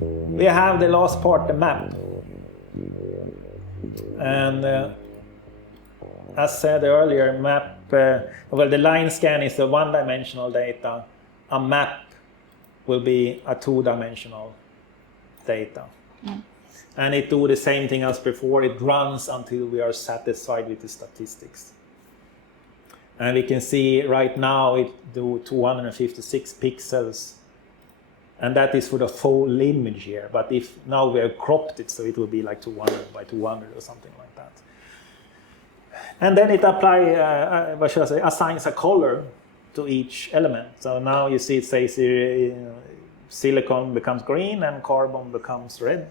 We have the last part, the map. And as said earlier, map, well, the line scan is a one-dimensional data. A map will be a two-dimensional data. And it do the same thing as before. It runs until we are satisfied with the statistics. And we can see right now it do 256 pixels. And that is for the full image here. But if now we have cropped it, so it will be like 200 by 200 or something like that. And then it assigns a color to each element. So now you see it says silicon becomes green and carbon becomes red.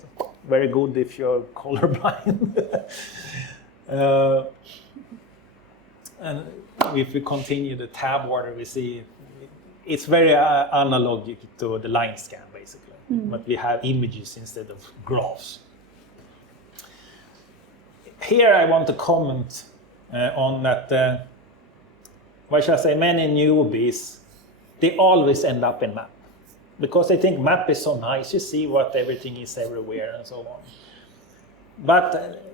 Very good if you're colorblind. And if we continue the tab order, we see it's very analog to the line scan, basically. But we have images instead of graphs. Here I want to comment on that, what shall I say, many newbies, they always end up in map. Because they think map is so nice, you see what everything is everywhere and so on. But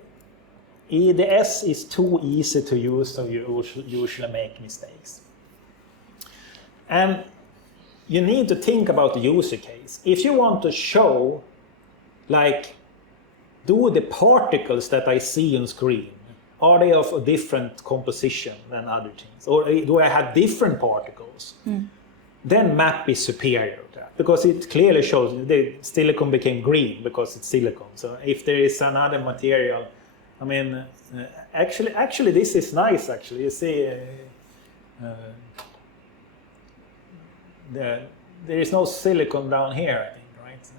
EDS is too easy to use, so you usually make mistakes. And you need to think about the user case. If you want to show, like, do the particles that I see on screen, are they of a different composition than other things? Or do I have different particles? Then map is superior to that, because it clearly shows the silicon became green because it's silicon. So if there is another material, I mean, actually this is nice, actually. You see, there is no silicon down here, I think, right? So,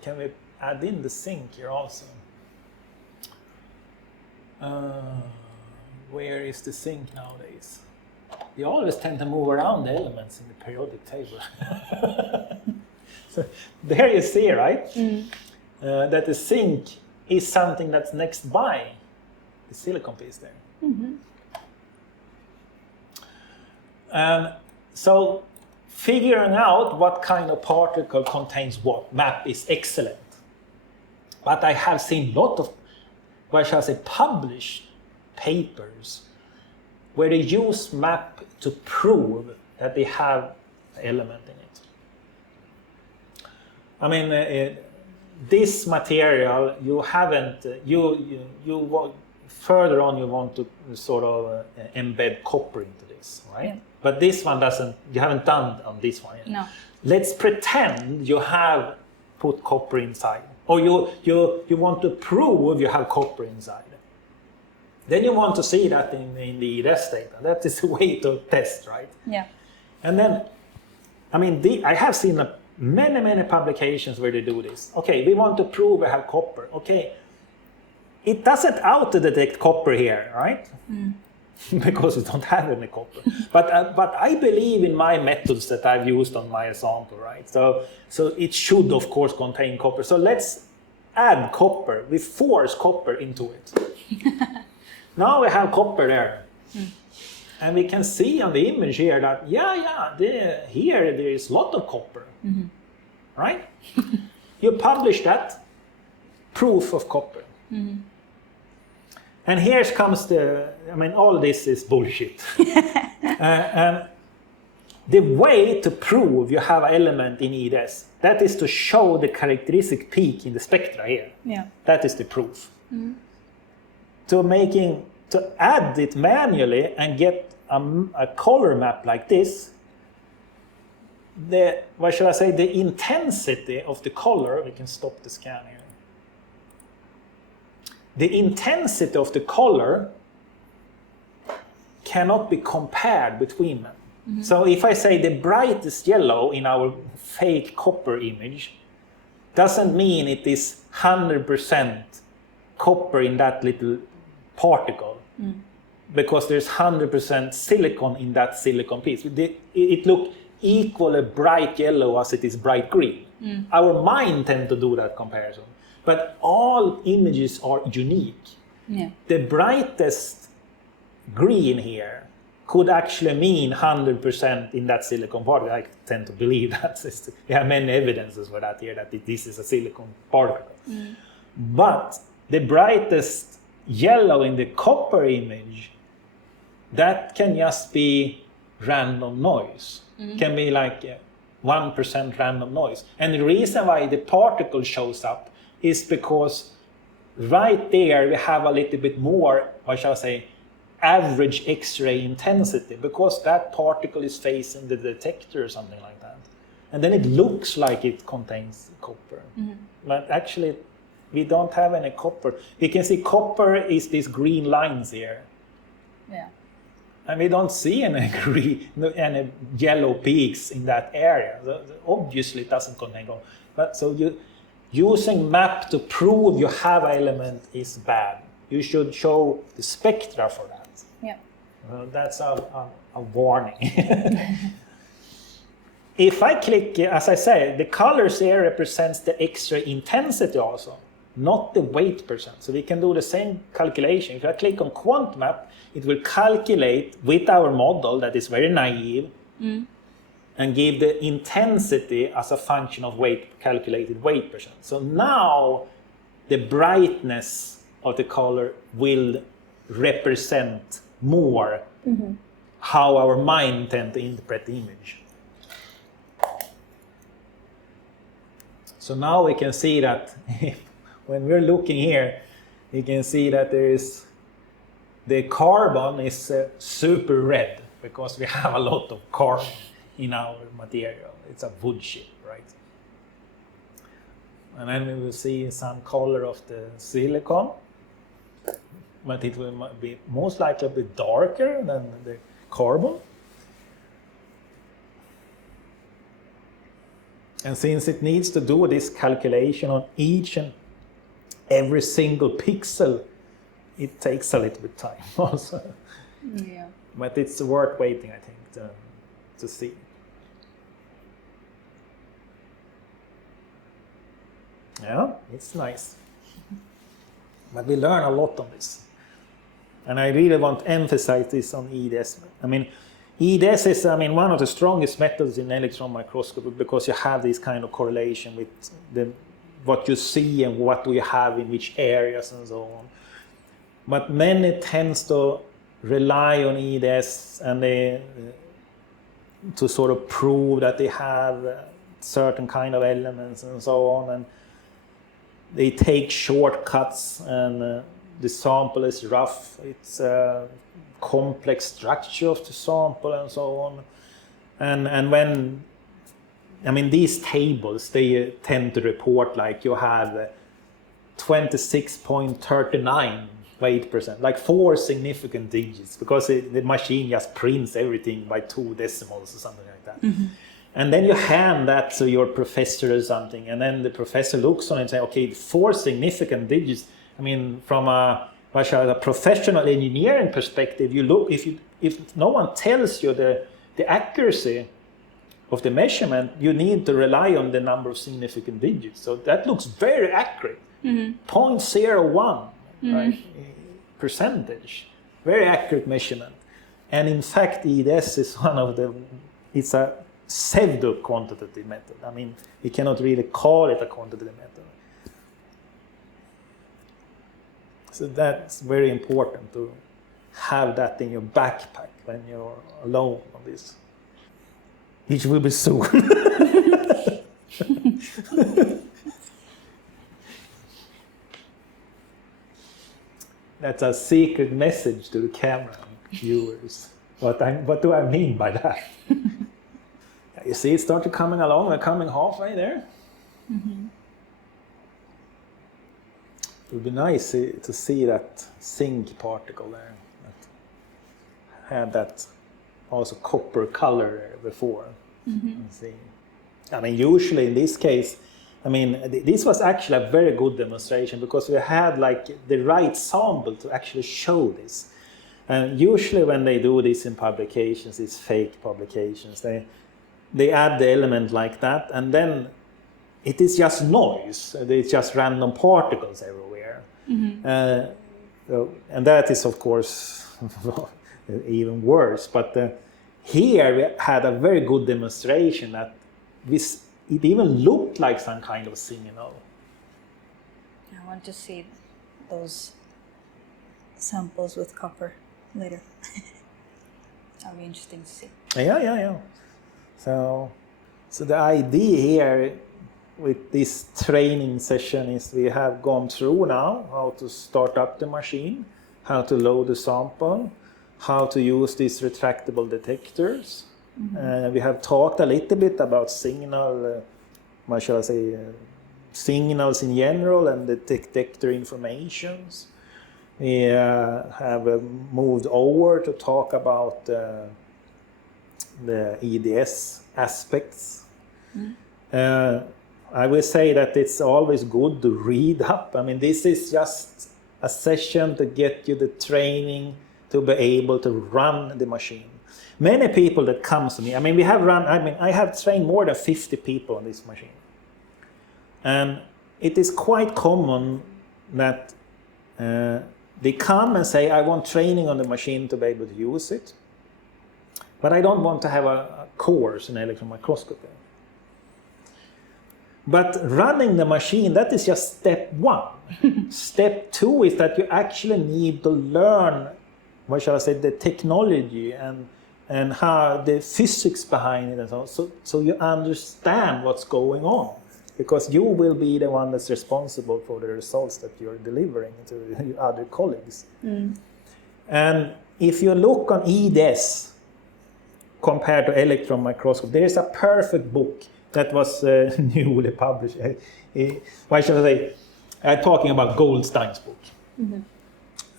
can we add in the zinc here also? Where is the zinc nowadays? You always tend to move around the elements in the periodic table. So there you see, right? That the zinc is something that's next by the silicon piece there. And so figuring out what kind of particle contains what map is excellent. But I have seen a lot of, what shall I say, published papers where they use map to prove that they have element in it. I mean, this material, you haven't, further on you want to sort of embed copper into this, right? Yeah. But this one doesn't, you haven't done on this one yet. No. Let's pretend you have put copper inside, or you want to prove you have copper inside. Then you want to see that in the EDS data. That is the way to test, right? Yeah. And then, I mean, I have seen many publications where they do this. Okay, we want to prove we have copper. Okay, it doesn't auto-detect copper here, right? Because we don't have any copper. But I believe in my methods that I've used on my sample, right? So it should, of course, contain copper. So let's add copper. We force copper into it. Now we have copper there. And we can see on the image here that, here there is a lot of copper. Right? You publish that, proof of copper. And here comes all this is bullshit. And the way to prove you have an element in EDS, that is to show the characteristic peak in the spectra here. Yeah. That is the proof. To add it manually and get a color map like this, the intensity of the color, we can stop the scan here. The intensity of the color cannot be compared between them. So if I say the brightest yellow in our fake copper image doesn't mean it is 100% copper in that little particle, because there's 100% silicon in that silicon piece. It looks equally bright yellow as it is bright green. Our mind tends to do that comparison. But all images are unique. Yeah. The brightest green here could actually mean 100% in that silicon particle. I tend to believe that. We have many evidences for that here, that this is a silicon particle. But the brightest yellow in the copper image, that can just be random noise. Can be like 1% random noise. And the reason why the particle shows up is because right there we have a little bit more, what shall I say, average X-ray intensity, because that particle is facing the detector or something like that. And then it looks like it contains copper. But actually, we don't have any copper. We can see copper is these green lines here. Yeah. And we don't see any any yellow peaks in that area. Obviously, it doesn't contain copper. But so using map to prove you have element is bad. You should show the spectra for that. Yeah. That's a warning. If I click, as I said, the colors here represents the X-ray intensity also, not the weight percent. So we can do the same calculation. If I click on quantmap, it will calculate with our model that is very naive and give the intensity as a function of weight, calculated weight percent. So now the brightness of the color will represent more how our mind tends to interpret the image. So now we can see that when we're looking here, you can see that there is the carbon is super red because we have a lot of carbon in our material. It's a wood chip, right? And then we will see some color of the silicon, but it will be most likely a bit darker than the carbon. And since it needs to do this calculation on each and every single pixel, it takes a little bit time also. Yeah. But it's worth waiting, I think, to see. Yeah, it's nice. But we learn a lot on this. And I really want to emphasize this on EDS. I mean, EDS is, one of the strongest methods in electron microscopy because you have this kind of correlation with what you see and what do you have in which areas and so on. But many tends to rely on EDS and to sort of prove that they have certain kind of elements and so on. And they take shortcuts and the sample is rough. It's a complex structure of the sample and so on. And when, these tables, they tend to report like you have 26.39 weight percent, like 4 significant digits, because the machine just prints everything by 2 decimals or something like that. And then you hand that to your professor or something, and then the professor looks on it and says, okay, 4 significant digits. From a professional engineering perspective, you look, if no one tells you the accuracy of the measurement, you need to rely on the number of significant digits. So that looks very accurate. 0.01, right? Percentage, very accurate measurement. And in fact, EDS is it's a pseudo-quantitative method. We cannot really call it a quantitative method. So that's very important to have that in your backpack when you're alone on this. Which will be soon. That's a secret message to the camera viewers. What do I mean by that? You see, it started coming along. We're coming halfway there. It would be nice to see that zinc particle there. That had that also copper color there before. See. Usually in this case, this was actually a very good demonstration because we had like the right sample to actually show this. And usually when they do this in publications, these fake publications, they add the element like that, and then it is just noise. It's just random particles everywhere. And that is, of course, even worse. But here we had a very good demonstration that it even looked like some kind of signal. I want to see those samples with copper later. That'll be interesting to see. Yeah. So the idea here with this training session is we have gone through now how to start up the machine, how to load the sample, how to use these retractable detectors. We have talked a little bit about signals in general and the detector informations. We have moved over to talk about the EDS aspects. I will say that it's always good to read up. I mean, this is just a session to get you the training to be able to run the machine. Many people that come to me, I have trained more than 50 people on this machine. And it is quite common that they come and say, I want training on the machine to be able to use it, but I don't want to have a course in electron microscopy. But running the machine, that is just step one. Step two is that you actually need to learn, the technology and how the physics behind it and so on, so you understand what's going on. Because you will be the one that's responsible for the results that you're delivering to your other colleagues. And if you look on EDS compared to electron microscopy, there is a perfect book that was newly published. I'm talking about Goldstein's book.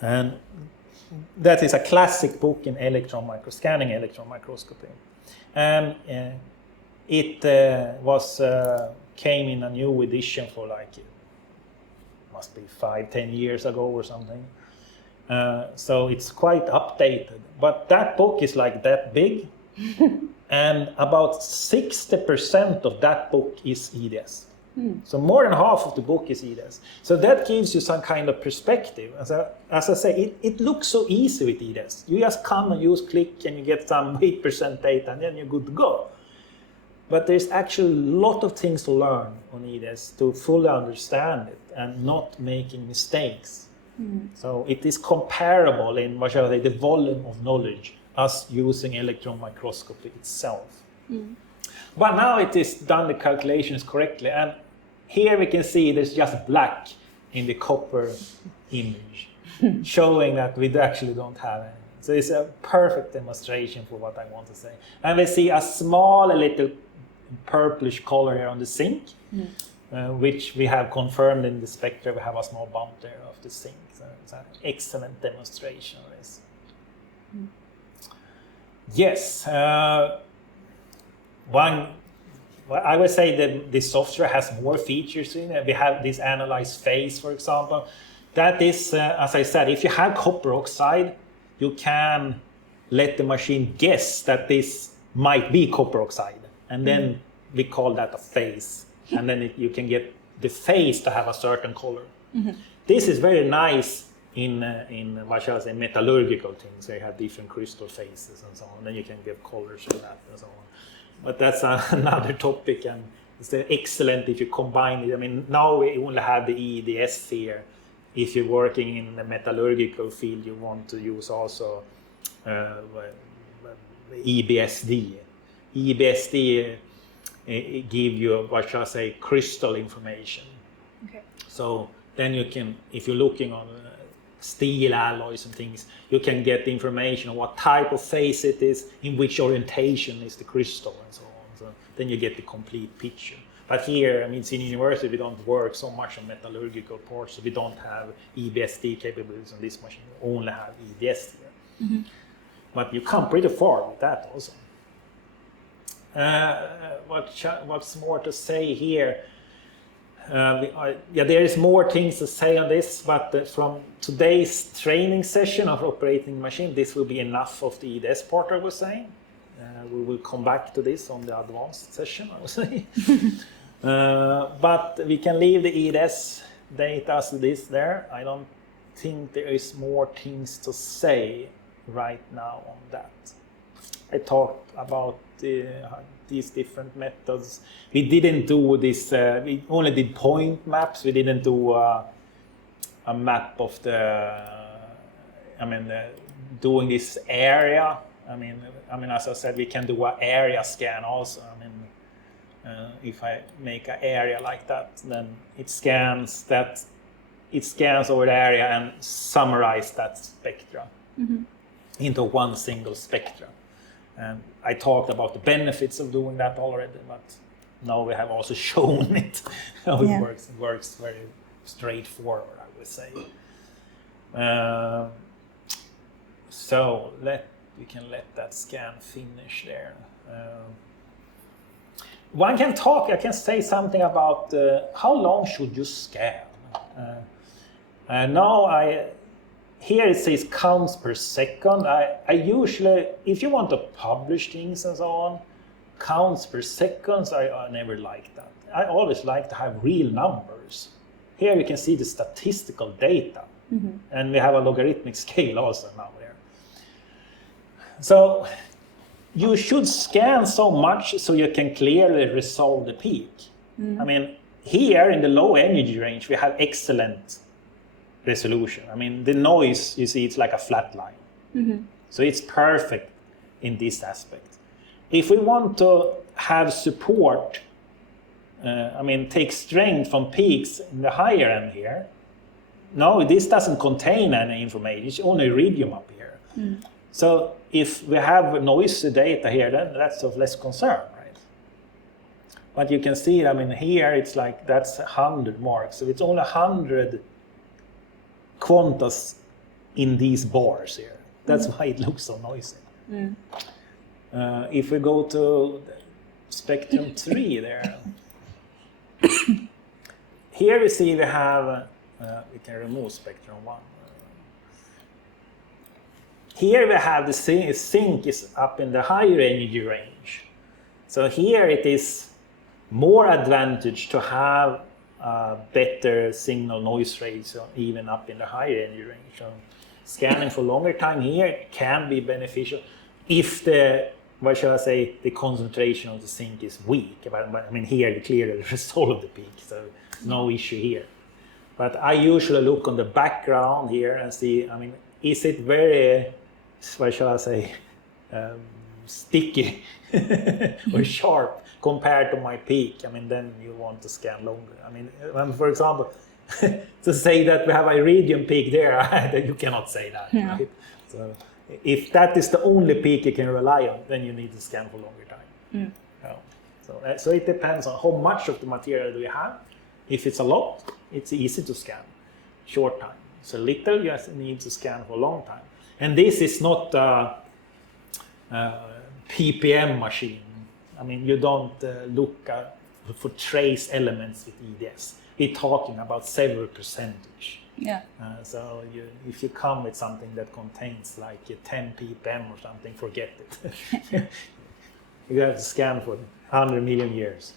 And that is a classic book in scanning electron microscopy. And it came in a new edition for must be 5-10 years ago or something. So it's quite updated. But that book is like that big. And about 60% of that book is EDS. So more than half of the book is EDS. So that gives you some kind of perspective. As I say, it looks so easy with EDS. You just come and use click and you get some 8% data and then you're good to go. But there's actually a lot of things to learn on EDS to fully understand it and not making mistakes. So it is comparable in the volume of knowledge as using electron microscopy itself. But now it is done the calculations correctly, and here we can see there's just black in the copper image, showing that we actually don't have any. So it's a perfect demonstration for what I want to say. And we see a small little purplish color here on the zinc, which we have confirmed in the spectra. We have a small bump there of the zinc. So it's an excellent demonstration of this. Yes, I would say that the software has more features in it. We have this analyze phase, for example. That is, as I said, if you have copper oxide, you can let the machine guess that this might be copper oxide. And then we call that a phase. And then you can get the phase to have a certain color. This is very nice in metallurgical things. They have different crystal phases and so on. Then you can get colors for that and so on. But that's another topic, and it's excellent if you combine it. I mean, now we only have the EDS here. If you're working in the metallurgical field, you want to use also EBSD. EBSD give you, crystal information. Okay. So then you can, if you're looking on steel alloys and things, you can get the information on what type of phase it is, in which orientation is the crystal and so on. So then you get the complete picture. But here, in university, we don't work so much on metallurgical parts, so we don't have EBSD capabilities on this machine. We only have EDS here. But you come pretty far with that also. What's more to say here? There is more things to say on this, but from today's training session of operating machine, this will be enough of the EDS part, I was saying. We will come back to this on the advanced session, I would say. But we can leave the EDS data as this there. I don't think there is more things to say. right now on that. I talked about these different methods. We didn't do this, we only did point maps. We didn't do a map of the, doing this area. I mean, as I said, we can do an area scan also. If I make an area like that, then it scans over the area and summarize that spectra into one single spectra. And I talked about the benefits of doing that already, but now we have also shown it how it works. It works very straightforward, I would say. So we can let that scan finish there. I can say something about how long should you scan. Here it says counts per second. I usually, if you want to publish things and so on, counts per seconds, I never like that. I always like to have real numbers. Here you can see the statistical data, and we have a logarithmic scale also now there. So you should scan so much so you can clearly resolve the peak. Here in the low energy range, we have excellent resolution. The noise, you see, it's like a flat line. So it's perfect in this aspect. If we want to have support, take strength from peaks in the higher end here, no, this doesn't contain any information. It's only iridium up here. So if we have noise data here, then that's of less concern, right? But you can see, here it's like that's 100 marks. So it's only 100 quantas in these bars here. That's why it looks so noisy. If we go to spectrum 3 there, here we see we have, we can remove spectrum 1. Here we have the sync is up in the higher energy range. So here it is more advantage to have a better signal noise ratio even up in the higher energy range. So scanning for longer time here can be beneficial if the concentration of the sync is weak. But here you clearly resolve the peak, so no issue here. But I usually look on the background here and see, is it very, sticky or sharp compared to my peak? Then you want to scan longer. For example, to say that we have a iridium peak there, you cannot say that, right? So if that is the only peak you can rely on, then you need to scan for longer time. So it depends on how much of the material do we have. If it's a lot, it's easy to scan short time. So little, you need to scan for a long time. And this is not a ppm machine. You don't look for trace elements with EDS. We're talking about several percentage. So if you come with something that contains like 10 ppm or something, forget it. You have to scan for 100 million years.